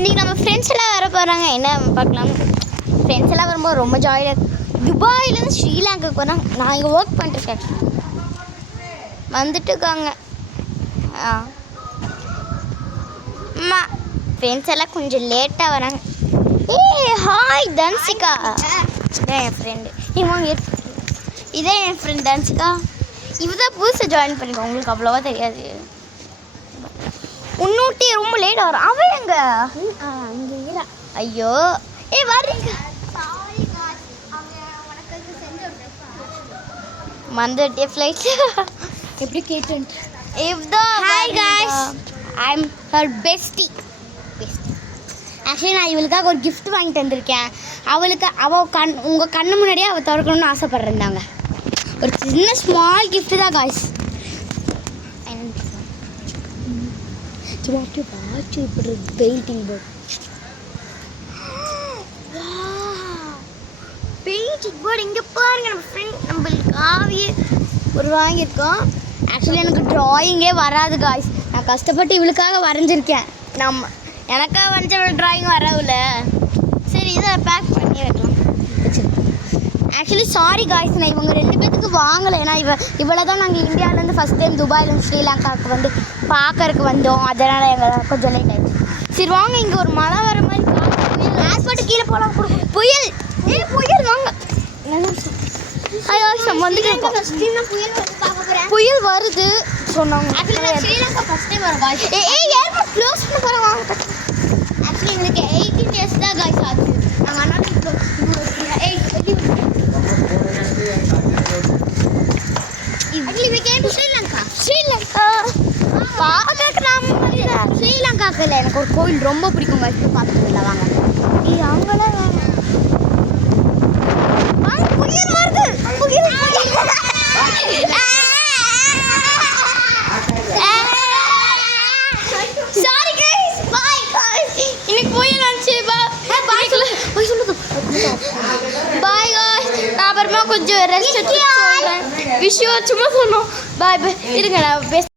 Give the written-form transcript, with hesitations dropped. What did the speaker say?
இன்றைக்கி நம்ம ஃப்ரெண்ட்ஸ் எல்லாம் வர போகிறாங்க. என்ன பார்க்கலாம், ஃப்ரெண்ட்ஸ் எல்லாம் வரும்போது ரொம்ப ஜாலியாக. துபாயிலேருந்து ஸ்ரீலங்காவுக்கு வராங்க. நான் இங்கே ஒர்க் பண்ணிருக்கேன். வந்துட்டு இருக்காங்க. அம்மா ஃப்ரெண்ட்ஸ் எல்லாம் கொஞ்சம் லேட்டாக வராங்க. ஹாய் தன்சிகா, இதான் என் ஃப்ரெண்டு. இதே என் ஃப்ரெண்ட் தன்சிகா. இவ தான் புதுசாக ஜாயின் பண்ணிருக்கோம். உங்களுக்கு அவ்வளோவா தெரியாது. முன்னூட்டி ரொம்ப லேட் ஆகும். அவன் எங்க அங்கே? ஐயோ வரீங்க மந்தட்டிய ஃப்ளைட் எப்படி கேட்டேன். Hi guys, I am her bestie. Actually நான் இவளுக்காக ஒரு கிஃப்ட் வாங்கிட்டு வந்திருக்கேன். அவள் உங்கள் கண்ணு முன்னாடியே அவள் திறக்கணும்னு ஆசைப்பட்றாங்க. ஒரு சின்ன ஸ்மால் கிஃப்ட் தான் guys. Painting board. Painting board இங்கே பாருங்க. நம்ம ஃப்ரெண்ட் நம்மளுக்கு ஆவியே ஒரு வாங்கியிருக்கோம். ஆக்சுவலி எனக்கு ட்ராயிங்கே வராது காய்ஸ். நான் கஷ்டப்பட்டு இவளுக்காக வரைஞ்சிருக்கேன். எனக்காக வரைஞ்ச ட்ராயிங் வரவில்ல. சரி, இதை பேக் பண்ணி வைக்கலாம். ஆக்சுவலி சாரி காய்ஸ், நான் இவங்க 2 பேத்துக்கு வாங்கலை. ஏன்னா இவ்வளோ தான் நாங்கள் இந்தியாவிலேருந்து ஃபஸ்ட் டைம் துபாயிலேருந்து ஸ்ரீலங்காவுக்கு வந்து பார்க்கறதுக்கு வந்தோம். அதனால் எங்களுக்கு கொஞ்சம் லேட் ஆகிடுச்சு. சரி வாங்க, இங்கே ஒரு மழை வர மாதிரி கிளாஸ் போட்டு கீழே போகலாம். புயல் புயல் வாங்க. புயல் வருது சொன்னாங்க. ஸ்ரீலங்கா ஃபஸ்ட் டைம் வரும் காய்ஸ். ஏர்போர்ட் க்ளோஸ் பண்ண போகிறேன் வாங்க. ஆக்சுவலி எங்களுக்கு 18 years தான் காய்ஸ் ஆகுது. நாங்கள் அண்ணா ஸ்ரீலங்காவுக்கு இல்லை, எனக்கு ஒரு கோவில் ரொம்ப பிடிக்கும். பார்த்துட்டு இல்லை வாங்க. அவங்களாம் வாங்க. புயல் வருது. Sorry guys, bye guys. இன்னைக்கு புயல் வந்துச்சு. பாய் சொல்லுது. Bye guys. நான் அப்புறமா கொஞ்சம் ரெஸ்ட் எடுத்து சொல்கிறேன். விஷயம் சும்மா சொன்னோம். பாய் இருங்க, நான்